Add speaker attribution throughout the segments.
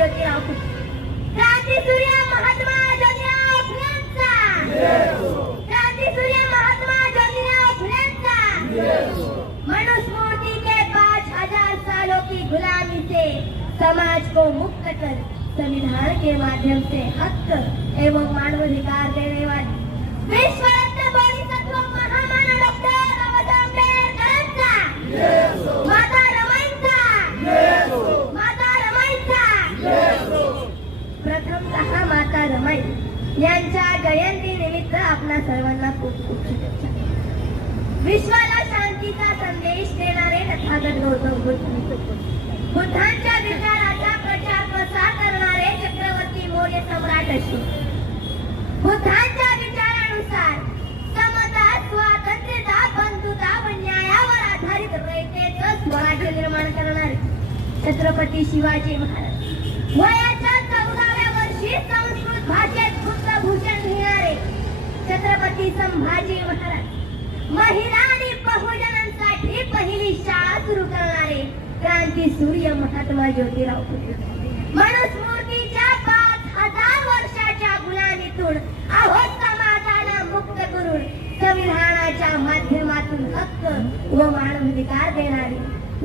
Speaker 1: ज्योतिराव क्रांती सूर्य महात्मा ज्योतिराव फुलेंचा क्रांती सूर्य महात्मा ज्योतिराव फुलेंचा मनुस्मृति के पाँच हजार सालों की गुलामी से समाज को मुक्त कर संविधान के माध्यम से हक एवं मानवाधिकार देने वाली विश्व रत्न बोधिसत्व महामानव डॉक्टर बाबासाहेब आंबेडकरांचा माता रमाईंचा माता रमाईंचा प्रथमतः माता रमाई यांच्या जयंती निमित्त आपणा सर्वांना खूप खूप शुभेच्छा विश्वाला शांतीचा संदेश देणारे तथागत गौतम बुद्ध बुद्धांच्या विचाराचा प्रचार प्रसार करणारे चक्रवर्ती मौर्य सम्राट अशोक बुद्धांच्या विचारानुसार समता स्वातंत्र्यता बंधुता व न्यायावर आधारित रयतेचं स्वराज्य निर्माण करणारे छत्रपती शिवाजी महाराज वयाच्या चौदाव्या वर्षी संस्कृत भाषेत बुद्धभूषण घेणारे छत्रपती संभाजी महाराज महिला आणि बहुजनांसाठी पहिली शाळा सुरू करणारे की सूर्य महात्मा ज्योतिराव फुले. मनुस्मृतीच्या पाच हजार वर्षाच्या गुलामीतून अहो समाजाला मुक्त करून संविधानाच्या माध्यमातून हक्क व मानवाधिकार देणारे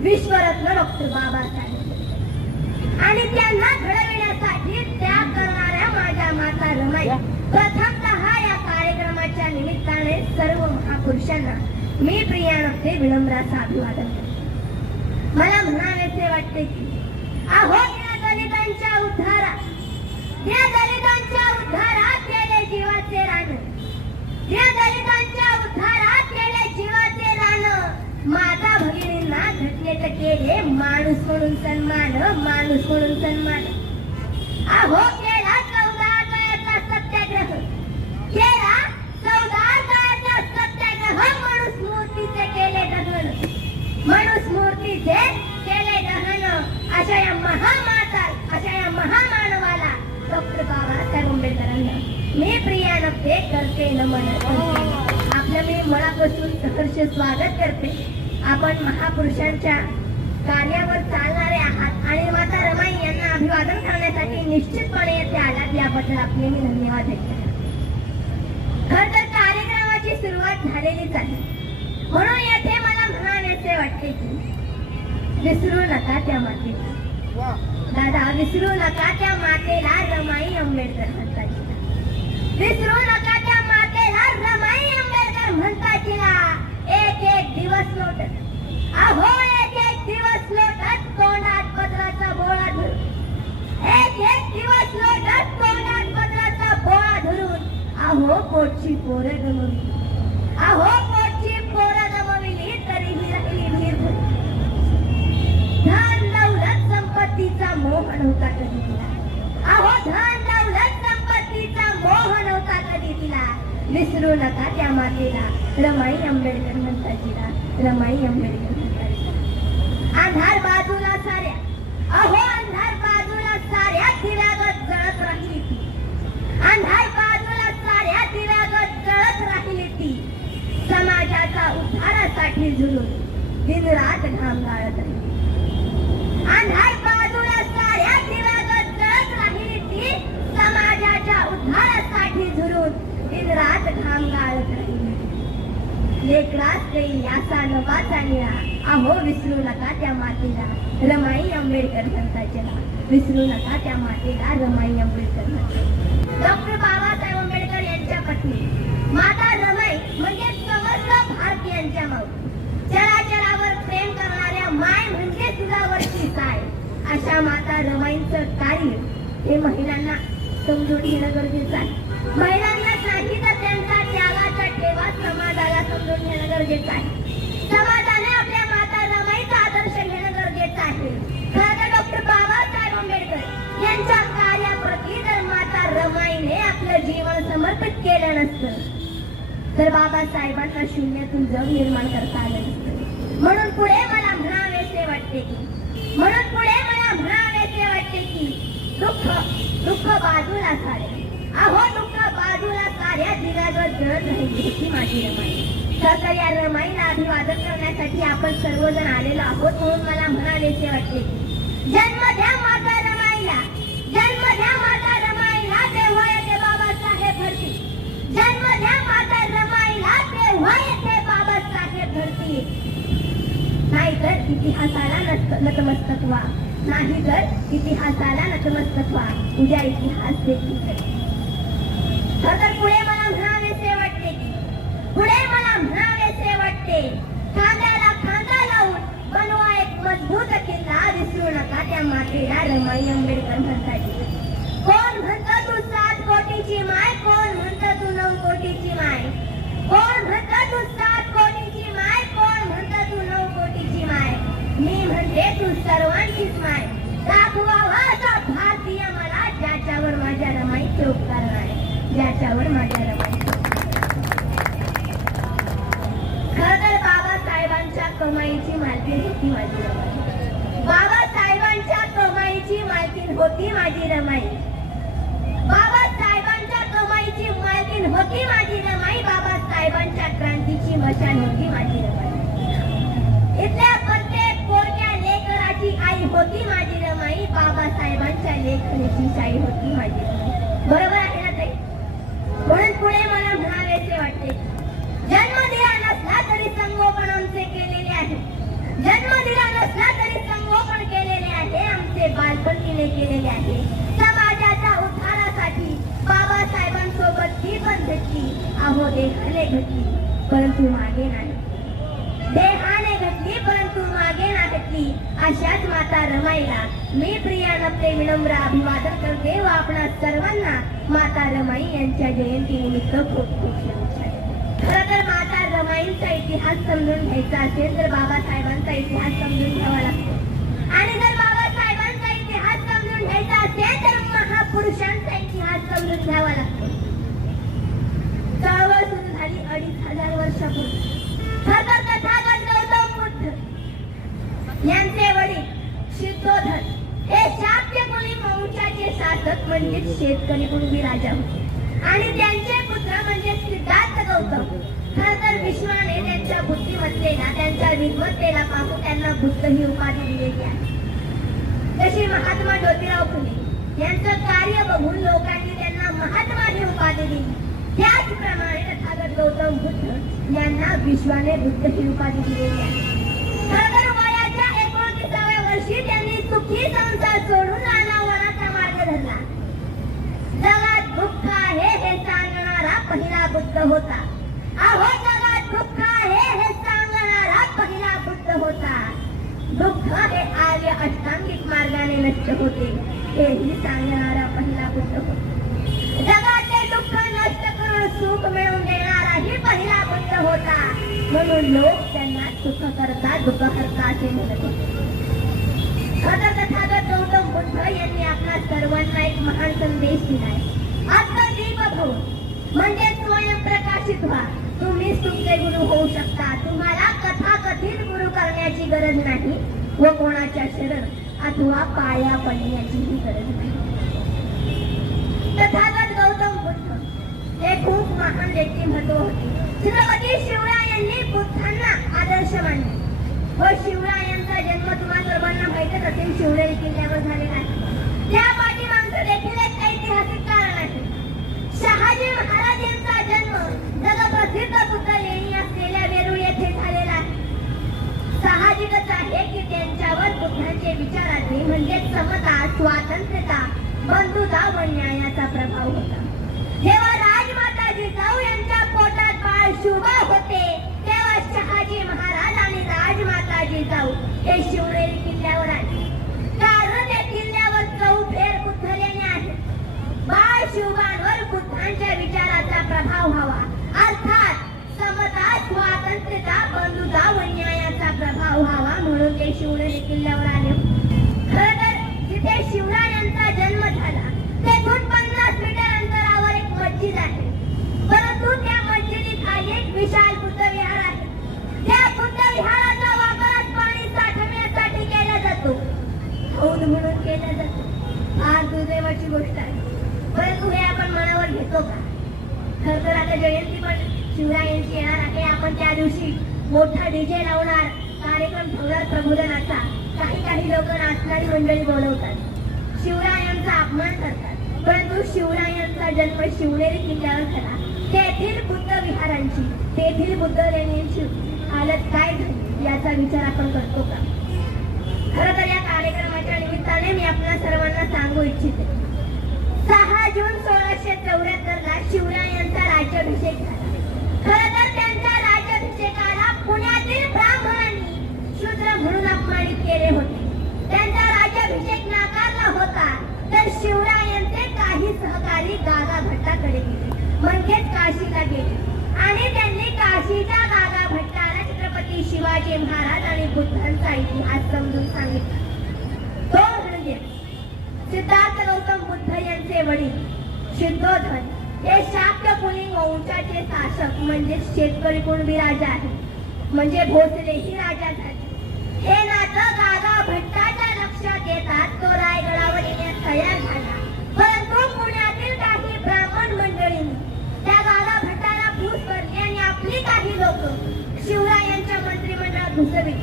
Speaker 1: विश्वरत्न डॉक्टर बाबासाहेब आणि त्यांना घडविण्यासाठी त्याग करणाऱ्या माझ्या माता रमाई प्रथमतः या कार्यक्रमाच्या निमित्ताने सर्व महापुरुषांना मी प्रियानते विनम्राचं अभिवादन करते. वाटते की अहो या दलितांच्या उद्धारा या दलितांच्या उद्धारात केले जीवाचे रान. या दलितांच्या उद्धारात केले जीवाचे रान. माझा भगिनींना घटनेत केले माणूस म्हणून सन्मान माणूस म्हणून सन्मान. अहो केला चौदा काळाचा सत्याग्रह. केला चौदा काळाचा सत्याग्रह माणूस मूर्तीचे केले दहन माणूस मूर्तीचे अशा या महामाता अशा या महामानवाला डॉक्टर बाबासाहेब आंबेडकरांना. मी प्रिया नव्हते करते नमन आपलं मी मनापासून सहर्ष स्वागत करते. आपण महापुरुषांच्या कार्यावर चालणारे आहात आणि माता रमाई यांना अभिवादन करण्यासाठी निश्चितपणे येथे आलात याबद्दल आपले मी धन्यवाद व्यक्त खर तर कार्यक्रमाची सुरुवात झालेलीच आहे. म्हणून येथे मला म्हणावेसे वाटते की विसरू नका त्या मातेला. दादा विसरू नका त्या मातेला रमाई आंबेडकर म्हणतात विसरू नका त्या मातेला रमाई आंबेडकर म्हणतात तिला. एक एक दिवस लोटत. अहो एक एक दिवस लोटत तोंडात पत्राचा बोळा धरून. एक एक दिवस लोटत तोंडात पत्राचा बोळा धरून. अहो पोटची पोरं गमवली. अहो संपत्तीचा मोह नव्हता कधी तिला. अहो धन दौलत संपत्तीचा मोह नव्हता कधी तिला. विसरू नका त्या मातेला. रमाई आंबेडकर म्हणतात तिला. रमाई आंबेडकर म्हणतात अंधार बाजूला साऱ्या. अहो अंधार बाजूला साऱ्या दिव्यागत जळत राहिली ती. अंधार बाजूला साऱ्या दिव्यागत जळत राहिली ती. समाजाचा उद्धारासाठी झुलून दिन रात घाम गाळत राहिली. अंधार बाजूला साऱ्या दिव्यागत जळत राहिली ती समाजाच्या झुरून दिन रात घाम गाळत राहिली. लेकरात काही याचा नवा निळा अहो विसरू नका त्या मातीला. रमाई आंबेडकर म्हणताचेला विसरू नका त्या मातीला रमाई आंबेडकर डॉक्टर बाबासाहेब आंबेडकर यांच्या पत्नी. माता रमाई म्हणजे समस्त भारतीयांच्या माऊ चराचरावर प्रेम करणाऱ्या माय म्हणजे सुधावरची साय. अशा माता रमाईंचं कार्य हे महिलांना समजून घेणं गरजेचं आहे. महिलांना नाही तर त्यांचा त्यागाचा ठेवा समाजाला समजून घेणं गरजेचं आहे. समाजाने आपल्या माता रमाईचा आदर्श घेणं गरजेचं आहे. खरं डॉक्टर बाबासाहेब आंबेडकर यांच्या कार्याप्रती जर माता रमाईने आपलं जीवन समर्पित केलं नसतं तर बाबासाहेबांना शून्यातून जग निर्माण करता आलं नसतं. म्हणून पुढे मला म्हणावेसे वाटते की म्हणून पुढे मला म्हणावेसे वाटते की दुःख दुःख बाजूला सारे. अहो दुःख बाजूला साऱ्या दिव्यावर जळत राहिली होती माझी रमाई. तर या रमाईला अभिवादन करण्यासाठी आपण सर्वजण आलेलो आहोत म्हणून मला म्हणावेसे वाटते. जन्म द्या माता रमाईला. जन्म द्या माता रमाईला तेव्हा येते बाबासाहेब भरती. जन्म द्या माता रमाईला तेव्हा येते बाबासाहेब भरती. नाहीतर इतिहासाला नत- नतमस्तक व्हा. नाही तर इतिहासाला नतमस्तक व्हा. उद्या इतिहास देखील तर पुढे मला म्हणावेसे वाटते पुढे मला म्हणावेसे वाटते खांद्याला खांदा लावून बनवा एक मजबूत किल्ला विसरू नका त्या मातेला रमाई आंबेडकर म्हणतात. कोण म्हणतं तू सात कोटीची माय कोण म्हणतं तू नऊ कोटीची माय? कोण म्हणतं तू होती माझी रमाई. बाबासाहेबांच्या कमाईची मालकीन होती माझी रमाई. बाबासाहेबांच्या क्रांतीची मशान होती माझी रमाई. इथल्या प्रत्येक पोरक्या लेकराची आई होती माझी रमाई. बाबासाहेबांच्या लेखणीची शाई होती माझी बरोबर आहे ना ताई म्हणून पुढे मला म्हणावेसे वाटते जन्म दिला नसला तरी संगोपन आमचे केलेले आहे जन्म दिला नसला तरी संगोपन केलेले आहे आमचे बालपणीने केलेले आहे समाजाच्या उद्धारासाठी बाबासाहेबांसोबत ती पण घटली अहो देहाने घटली परंतु मागे नाही देहाने घटली परंतु मागे ना घटली अशाच माता रमाईला मी प्रियानप्ते विनम्र अभिवादन करते व आपणा सर्वांना माता रमाई यांच्या जयंतीनिमित्त खूप खूप शुभेच्छा देते. खरं तर माता रमाईंचा इतिहास समजून घ्यायचा असेल तर बाबासाहेबांचा इतिहास समजून घ्यावा लागतो आणि जर बाबासाहेबांचा इतिहास समजून घ्यायचा असेल तर महापुरुषांचा इतिहास समजून घ्यावा लागतो चळवळ सुरू झाली अडीच हजार वर्षापूर्वी खरं तर तथागत गौतम बुद्ध यांचे वडील सिद्धोधन हे शाक्य कुली वंशाचे शासक म्हणजेच शेतकरी कुणबी राजा होते आणि त्यांचे पुत्र म्हणजे सिद्धार्थ गौतम खरं तर विश्वाने त्यांच्या बुद्धिमत्तेला त्यांच्या विद्वत्तेला पाहून त्यांना बुद्ध ही उपाधी दिलेली आहे जशी महात्मा ज्योतिराव फुले यांचं कार्य बघून लोकांनी त्यांना महात्मा ही उपाधी दिली त्याचप्रमाणे तथागत गौतम बुद्ध यांना विश्वाने बुद्ध उपाधी दिलेली आहे. वयाच्या एकोणतीसाव्या वर्षी त्यांनी सुखी संसार सोडून मार्ग धरला. जगात दुःख आहे हे सांगणारा पहिला बुद्ध होता. अहो जगात दुःख आहे हे सांगणारा पहिला बुद्ध होता. दुःख हे आर्य अष्टांगिक मार्गाने नष्ट होते हेही सांगणारा पहिला बुद्ध होता. जगाचे दुःख नष्ट करून सुख मिळवून देणार पहिला बुद्ध होता. म्हणून लोक त्यांना सुख करता दुःख करता असे म्हणत होते. खरं तथागत गौतम बुद्ध यांनी आपल्या सर्वांना एक महान संदेश दिलाय. आत्मदीप भाऊ म्हणजे स्वयंप्रकाशित व्हा. तुम्हीच तुमचे गुरु होऊ शकता. तुम्हाला कथाकथित गुरु करण्याची गरज नाही व कोणाच्या शरण अथवा पाया पडण्याचीही गरज नाही. तथागत ते खूप महान व्यक्तिमत्व होते. छत्रपती शिवरायांनी बुद्धांना आदर्श मानले. व शिवरायांचा जन्म तुम्हा सर्वांना माहितच असेल शिवराई किल्ल्यावर झालेला आहे. त्या पाठीमागचं देखील एक ऐतिहासिक कारण आहे. शहाजी महाराज यांचा जन्म जगप्रसिद्ध बुद्ध लेणी असलेल्या वेरूळ येथे झालेला आहे. साहजिकच आहे की त्यांच्यावर बुद्धांचे विचार आले म्हणजे समता स्वातंत्र्यता बंधुता व न्यायाचा प्रभाव होता. यांच्या पोटात बाळ होते तेव्हा शहाजी महाराज आणि राजमाता जिजाऊ हे शिवनेरी किल्ल्यावर आले कारण किल्ल्यावर चौफेर बुद्ध आहेत बाळ शिवबांवर बुद्धांच्या विचाराचा प्रभाव व्हावा. अर्थात समता स्वातंत्र्यता बंधुता व न्यायाचा प्रभाव व्हावा म्हणून ते शिवनेरी किल्ल्यावर आले. खरं तर जिथे शिवरायांचा जन्म झाला तेथून पन्नास मीटर अंतरावर एक मस्जिद आहे. परंतु त्या एक विशाल बुद्ध विहार आहे. त्या बुद्ध विहाराचा वापर पाणी साठवण्यासाठी केला जातो. हौद म्हणून केला जातो. फार दुर्दैवाची गोष्ट आहे. परंतु हे आपण मनावर घेतो का? खर तर आता जयंती पण शिवरायांची येणार आहे. आपण त्या दिवशी मोठा डीजे लावणार कार्यक्रम ठेवणार प्रबोधनाचा. काही काही लोक नाचणारी मंडळी बोलवतात. शिवरायांचा अपमान करतात. परंतु शिवरायांचा जन्म शिवनेरी किल्ल्यावर झाला. तेथील बुद्ध विहारांची तेथील बुद्ध लेण्यांची हालत काय झाली याचा विचार आपण करतो का? खरं तर या कार्यक्रमाच्या निमित्ताने मी आपल्या सर्वांना सांगू इच्छिते. सहा जून सोळाशे चौऱ्याहत्तर ला शिवरायांचा राज्याभिषेक झाला. खरं तर त्यांच्या राज्याभिषेकाला पुण्यातील ब्राह्मणांनी शूद्र म्हणून अपमानित केले होते. त्यांचा राज्याभिषेक नाकारला होता तर शिवरायांचे काही सहकारी गागा भट्टाकडे गेले. म्हणजेच काशीला गेले. आणि त्यांनी काशीच्या गागा भट्टाला छत्रपती शिवाजी महाराज आणि बुद्धांचा इतिहास समजून सांगितला. तो म्हणजे सिद्धार्थ गौतम बुद्ध यांचे वडील. सिद्धोधन हे शाक्य पुलिंग वंशाचे शासक म्हणजे शेतकरी कुणबी राजा आहे. म्हणजे भोसलेही राजा झाले हे नातं गागा भट्टाच्या लक्षात येतात तो रायगडावर येण्यास तयार झाला परंतु पुण्यातील काही ब्राह्मण मंडळींनी त्या गागा भट्टाला फूस भरली आणि आपली काही लोक शिवरायांच्या मंत्रिमंडळात घुसविली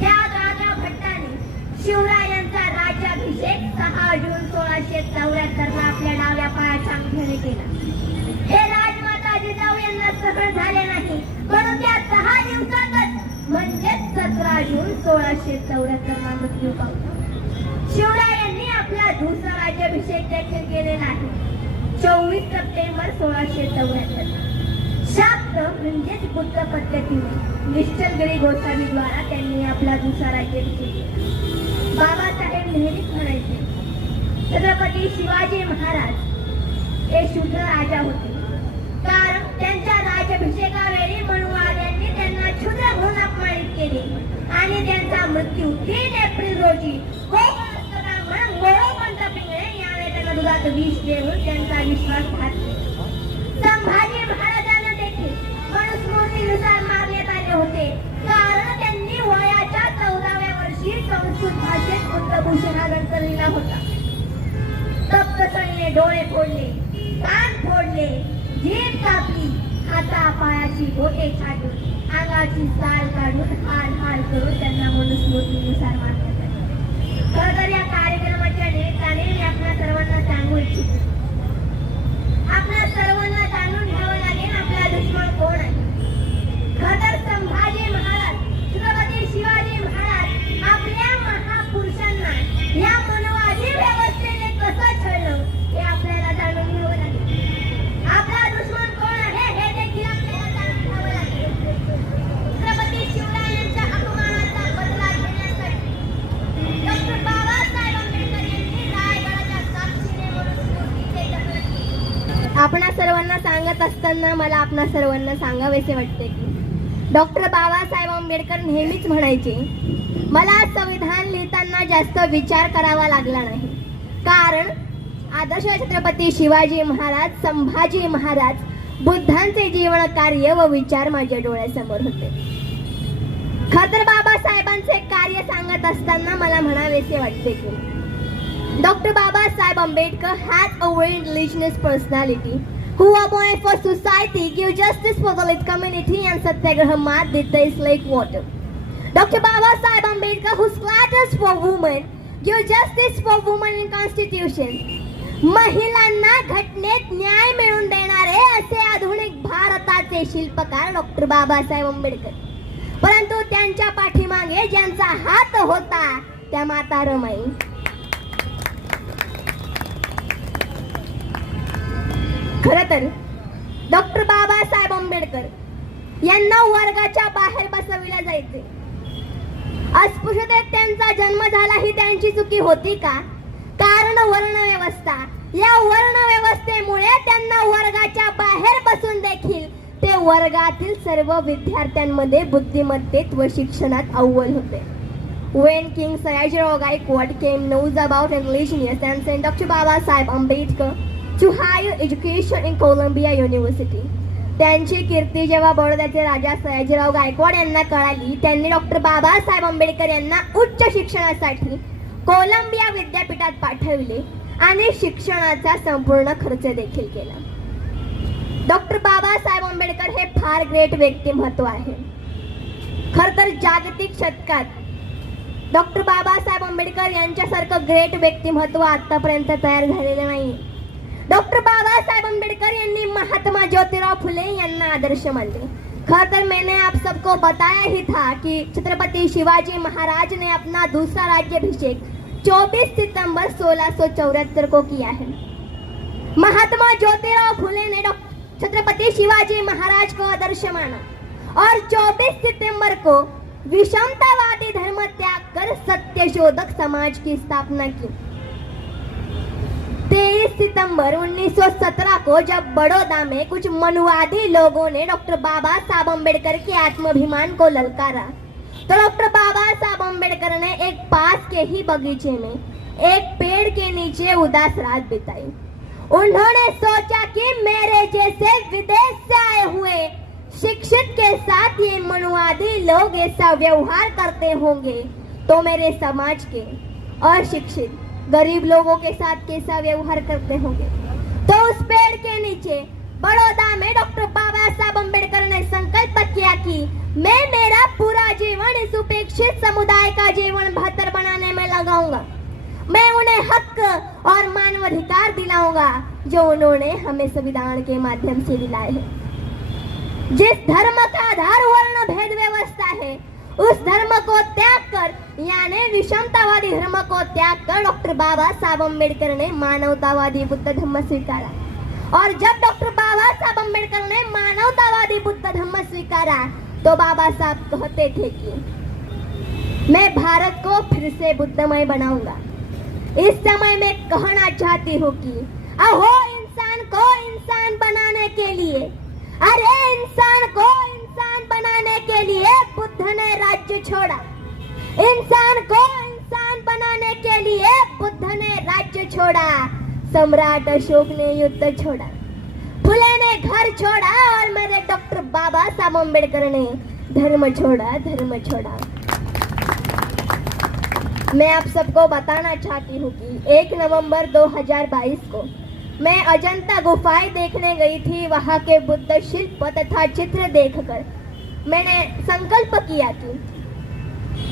Speaker 1: त्या राजा भट्टाने शिवरायांचा राज्याभिषेक सहा जून सोळाशे चौऱ्याहत्तर ला आपल्या डाव्या पायाच्या अंगठ्याने केला हे राजमाता जिजाऊ यांना सहन झाले नाही म्हणून त्या सहा दिवसातच म्हणजेच सतरा सोळाशे चौऱ्याहत्तर ला मृत्यू पावला शिवरायांनी आपला दुसरा राज्याभिषेक देखील केलेला आहे. चोवीस सप्टेंबर सोळाशे चौऱ्याहत्तर. शाक्त म्हणजेच बुद्ध पद्धतीने निश्चलगिरी गोसावीद्वारा त्यांनी आपला दुसरा राज्याभिषेक केला. बाबासाहेब नेहमीच म्हणायचे छत्रपती शिवाजी महाराज हे शुद्ध राजा होते. कारण त्यांच्या राज्याभिषेकावेळी म्हणून त्यांना म्हणून अपमानित केले आणि त्यांचा मृत्यू तीन एप्रिल रोजी कोकण पिंगळे याने त्यांना दुधात विष देऊन त्यांचा विश्वासघात केला संभाजी महाराजांना देखील मनुस्मृतीनुसार मारण्यात आले होते. कारण त्यांनी वयाच्या चौदाव्या वर्षी संस्कृत भाषेत बुद्धभूषण हा लिहिला होता. तप्त सैन्य डोळे फोडले कान फोडले जीभ कापली हाता पायाची बोटे छाटली. अंगाची चाल काढून हाल हाल करून त्यांना मनुस्मृतीनुसार मारण्यात आले खरं तर या कार्यक्रमाच्या निमित्ताने मी आपल्या सर्वांना सांगू इच्छितो. आपल्या सर्वांना जाणून घ्यावं लागेल आपला दुश्मन कोण आहे. खतर संभाजी महाराज सांगत असताना मला आपणा सर्वांना सांगावेसे वाटते की डॉक्टर बाबासाहेब आंबेडकर नेहमीच म्हणायचे मला संविधान लिहिताना जास्त विचार करावा लागला नाही. कारण आदर्श छत्रपती शिवाजी महाराज संभाजी महाराज बुद्धांचे जीवन कार्य व विचार माझ्या डोळ्यासमोर होते. खतर बाबासाहेबांचे कार्य सांगत असताना मला म्हणावेसे वाटते की doctor Babasaheb Ambedkar has a world very personality who are appointed for society, give justice for the lit community and satyagraha mat did the slave water. Dr. Baba Sahib Ambedkar who slaughters for women, give justice for women in constitution. महिलांना घटनेत न्याय मिळवून देणारे असे आधुनिक भारताचे शिल्पकार doctor Babasaheb Ambedkar परंतु त्यांच्या पाठीमागे ज्यांचा हात होता त्या माता रमाई खर तर डॉक्टर बाबासाहेब आंबेडकर यांना वर्गाच्या बाहेर बसविले जायचे. अस्पृश्यतेत त्यांचा जन्म झाला ही त्यांची चुकी होती का? कारण वर्ण व्यवस्था या वर्ण व्यवस्थेमुळे त्यांना वर्गाच्या बाहेर बसून देखील ते वर्गातील सर्व विद्यार्थ्यांमध्ये बुद्धिमत्तेत व शिक्षणात अव्वल होते. When king Sayajirao Gaikwad came knows about English and sent Dr. Baba to higher education in Columbia University. त्यांची कीर्ती जेव्हा बडोद्याचे राजा सयाजीराव गायकवाड यांना कळाली त्यांनी डॉक्टर बाबासाहेब आंबेडकर यांना उच्च शिक्षणासाठी कोलंबिया विद्यापीठात पाठविले आणि शिक्षणाचा संपूर्ण खर्च देखील केला. डॉक्टर बाबासाहेब आंबेडकर हे फार ग्रेट व्यक्तिमत्व आहे. खर तर जागतिक शतकात डॉक्टर बाबासाहेब आंबेडकर यांच्यासारखं ग्रेट व्यक्तिमत्व आतापर्यंत तयार झालेलं नाही. डॉक्टर बाबासाहेब आंबेडकर यांनी महात्मा ज्योतिराव फुले यांना आदर्श मानले. खर तर मैंने आप सबको बताया ही था कि छत्रपति शिवाजी महाराज ने अपना दूसरा राज्याभिषेक 24 सितंबर सोलह को किया है। महात्मा ज्योतिराव फुले ने छत्रपति शिवाजी महाराज को आदर्श माना और 24 सितंबर को विषमतावादी धर्म त्याग कर सत्यशोधक समाज की स्थापना की। 23 सितंबर 1917 को जब बड़ौदा में कुछ मनुवादी लोगों ने डॉक्टर बाबा साहब अंबेडकर के आत्माभिमान को ललकारा तो डॉक्टर बाबा साहब अंबेडकर ने एक पास के ही बगीचे में एक पेड़ के नीचे उदास रात बिताई। उन्होंने सोचा कि मेरे जैसे विदेश से आए हुए शिक्षित के साथ ये मनुवादी लोग ऐसा व्यवहार करते होंगे तो मेरे समाज के अशिक्षित गरीब लोगों के साथ कैसा व्यवहार करते होंगे? तो उस पेड़ के नीचे, बड़ौदा में डॉक्टर बाबा साहब अंबेडकर ने संकल्प किया कि मैं मेरा पूरा जीवन इस उपेक्षित समुदाय का जीवन बेहतर बनाने में लगाऊँगा। मैं उन्हें हक और मानवाधिकार दिलाऊँगा, जो उन्होंने हमें संविधान के माध्यम से दिलाए हैं। जिस धर्म का आधार वर्ण भेद व्यवस्था है उस धर्म को त्याग कर यानी विषमतावादी धर्म को त्याग कर डॉक्टर बाबा साहब अम्बेडकर ने मानवतावादी बुद्ध धर्म स्वीकारा। और जब डॉक्टर बाबा साहब अम्बेडकर ने मानवतावादी बुद्ध धर्म स्वीकारा तो बाबा साहब कहते थे कि मैं भारत को फिर से बुद्धमय बनाऊंगा। इस समय मैं कहना चाहती हूँ कि अहो इंसान को इंसान बनाने के लिए अरे इंसान को इंसान राज्य छोड़ा। इंसान को इंसान बनाने के लिए बुद्ध ने राज्य छोड़ा। सम्राट अशोक ने युद्ध छोड़ा। फुले ने घर छोड़ा और मेरे डॉक्टर बाबा साहब अंबेडकर ने धर्म छोड़ा धर्म छोड़ा। मैं आप सबको बताना चाहती हूँ कि 1 नवंबर 2022 को मैं अजंता गुफाएँ देखने गई थी। वहाँ के बुद्ध शिल्प तथा चित्र देखकर मैंने संकल्प किया कि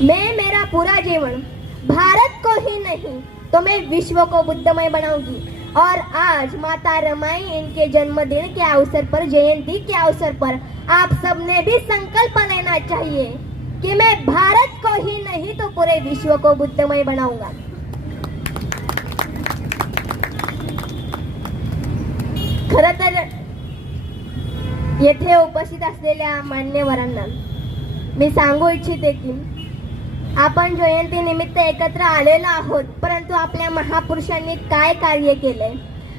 Speaker 1: मैं मेरा पूरा जीवन भारत को ही नहीं तो मैं विश्व को बुद्धमय बनाऊंगी। और आज माता रमाई इनके जन्मदिन के अवसर पर जयंती के अवसर पर आप सबने भी संकल्प लेना चाहिए कि मैं भारत को ही नहीं तो पूरे विश्व को बुद्धमय बनाऊंगा। खर तर येथे उपस्थित असलेल्या मान्यवरांना मी सांगू इच्छिते की आपण जयंती निमित्त एकत्र आलेलो आहोत परंतु आपल्या महापुरुषांनी काय कार्य केले?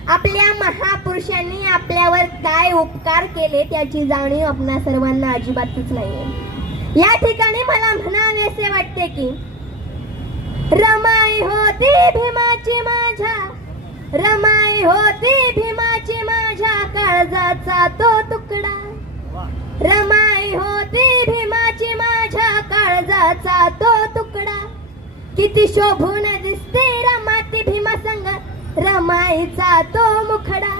Speaker 1: आपल्या महापुरुषांनी आपल्यावर काय उपकार केले त्याची जाणीव आपल्या सर्वांना अजिबातच नाहीये. या ठिकाणी मला म्हणावेसे वाटते की रमाई होती भीमाची माझ्या रमाई होती भीमाची माझ्या काळजाचा तो तुकडा. रमाई होती ची माझ्या काळजाचा तो तुकडा. किती शोभून दिसते रमाती भीमा संग. रमाईचा तो मुखडा.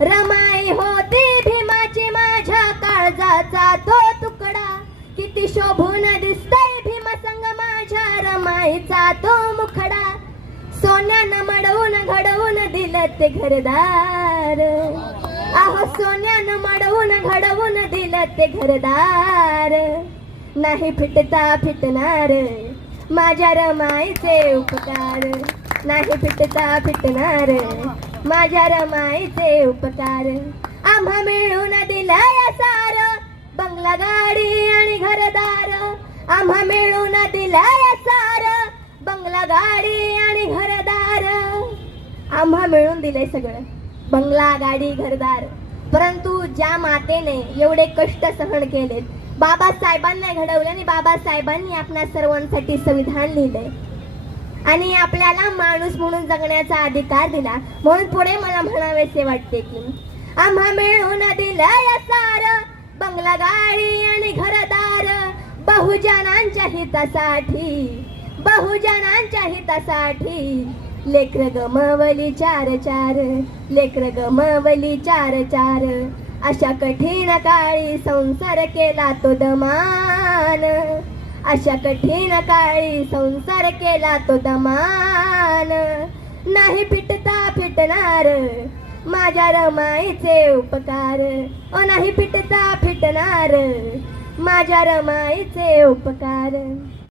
Speaker 1: रमाई होती भीमाची माझ्या काळजाचा तो तुकडा. किती शोभून दिसते भीमा संग माझ्या रमाईचा तो मुखडा. सोन्यानं मडवून घडवून दिलं ते घरदार. आहो सोन्यानं मडवून घडवून दिलं ते घरदार. नाही फिटता फिटणार. माझ्या रमाईचे उपकार. नाही फिटता फिटणार. माझ्या रमाईचे उपकार. आम्हा मिळून या सार. बंगला गाडी आणि घरदार. आम्हा मिळून या सार. बंगला गाडी आणि घरदार. आम्हा मिळून दिले सगळं. बंगला गाडी घरदार. परंतु ज्या मातेने एवढे कष्ट सहन केलेत बाबासाहेबांना घडवलं आणि बाबासाहेबांनी आपल्या सर्वांसाठी संविधान लिहिलंय. आणि आपल्याला माणूस म्हणून जगण्याचा अधिकार दिला. म्हणून पुढे मला म्हणावेसे वाटते की आम्हा मिळून दिलं सार बंगला गाडी आणि घरदार. बहुजनांच्या हितासाठी बहुजनांच्या हितासाठी. लेकर गमवली चार चार लेकर गमवली चार चार. अशा कठीण काळी संसार केला तो दमान. अशा कठीण काळी संसार केला तो दमान. नाही पिटता फिटणार माझ्या रमाईचे उपकार. ओ नाही पिटता फिटणार माझ्या रमाईचे उपकार.